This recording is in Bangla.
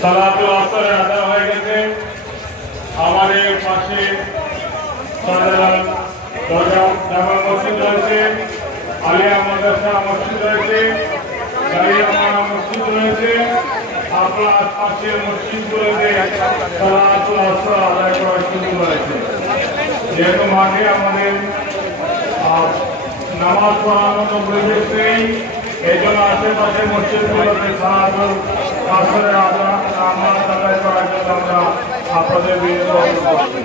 সালাতুল আসর আদায় হয়ে গেছে। আমাদের পাশে জামা মসজিদ রয়েছে, আলিয়া মাদ্রাসা মসজিদ রয়েছে, দাঁড়িয়ামারা মসজিদ রয়েছে। আপনার আশপাশের মসজিদগুলোতে সালাতুল আসর আদায় করার সুযোগ রয়েছে। যেহেতু মাঠে আমাদের নামাজ পড়ানোর তো পরিবেশ নেই, এই জন্য আশেপাশের মসজিদগুলোতে সালাতুল আসরের নামাজ আদায় করার জন্য আমরা আপনাদের বিরুদ্ধে অনুরোধ করছি।